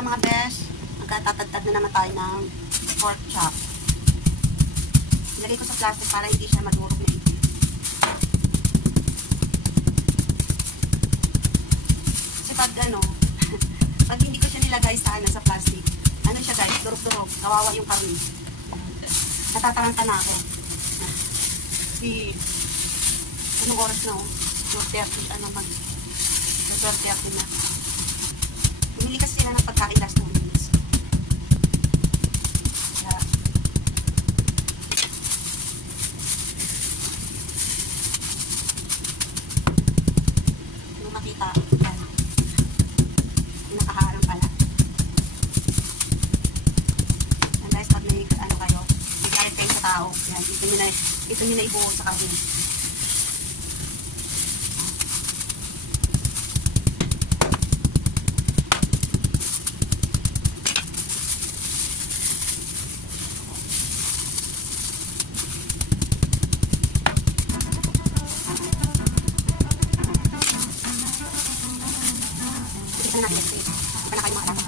nga mga best, magkatatagtag na naman tayo ng pork chop. Ilagay ko sa plastic para hindi siya madurog na ito. Kasi pag ano, pag hindi ko siya nilagay sa plastic, ano siya guys, durog-durog, nawawa yung karne. Natataranta na ako. Anong oras na oh? 12:30, ano mag 12:30 na. Bumili kasi sila ng pagkain last 2 minutes. Kaya, kung makita, yan. Yung nakaharang pala. And guys, pag may ano kayo, may karit kayo sa tao, yan, ito nyo na ibuo sa karne. Ito na kayo mga kasama.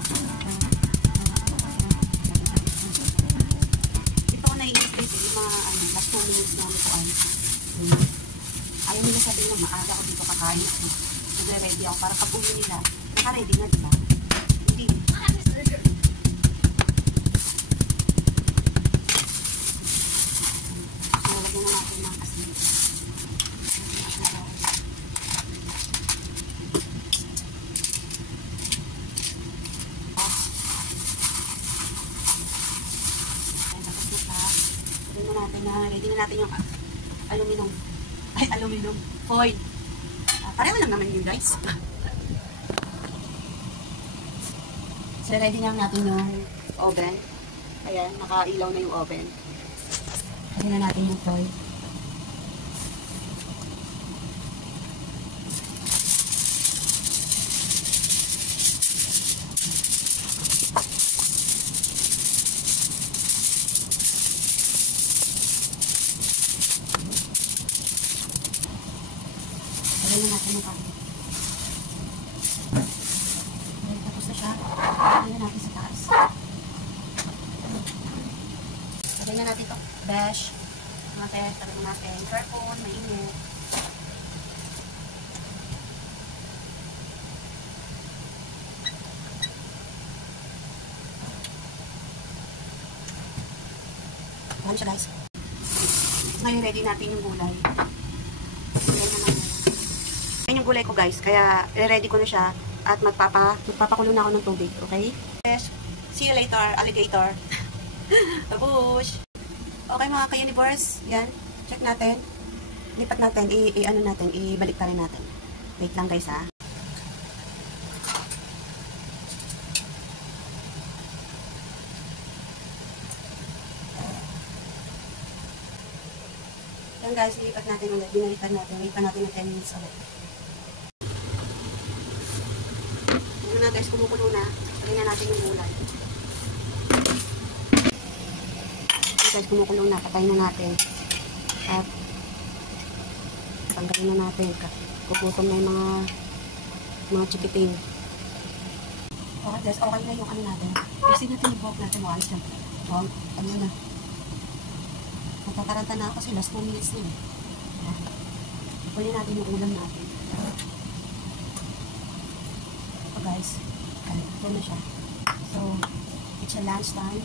Ito ko nai-stress yung mga last 2 minutes na lutuan. Ayaw nila sabihin na maaga ako dito kakain ako. Nagre-ready ako para pag uwi nila, naka-ready na, diba? Hindi. Nalagyan na natin mga asin. Ready na natin yung aluminum foil. Pareho lang naman yun guys. So ready na natin yung oven. Ayan, nakailaw na yung oven. Ready na natin yung foil. Lagyan na natin yung karne. Tapos na siya. Lagyan natin sa taas. Lagyan na natin ito. Dash. Lagyan natin. Careful. Mainit. Ayan siya guys. Ngayon ready natin yung gulay. Ayan yung gulay ko guys, kaya ready ko na siya at magpapakulo na ako ng tubig, okay? See you later, alligator. Tabush! Okay mga ka-universe, yan, check natin. Lipat natin, ibalik tayo natin. Wait lang guys ha. Yan guys, ilipat natin ulit, binalitan natin, wait pa natin ng 10 minutes ulit. Na guys, kumukulo na. Pagin na natin yung gulay. Guys, kumukulo na. Patayin na natin. At tanggalin na natin. Kukutom na yung mga chikiting. Okay guys, okay na yung ano natin. Kasi natin yung buhok natin. Mawalis na. Oh, ano na. Magtataranta na ako kasi last 2 minutes na. Kunin natin yung ulam natin. Guys, ito na siya. So, it's a lunch time.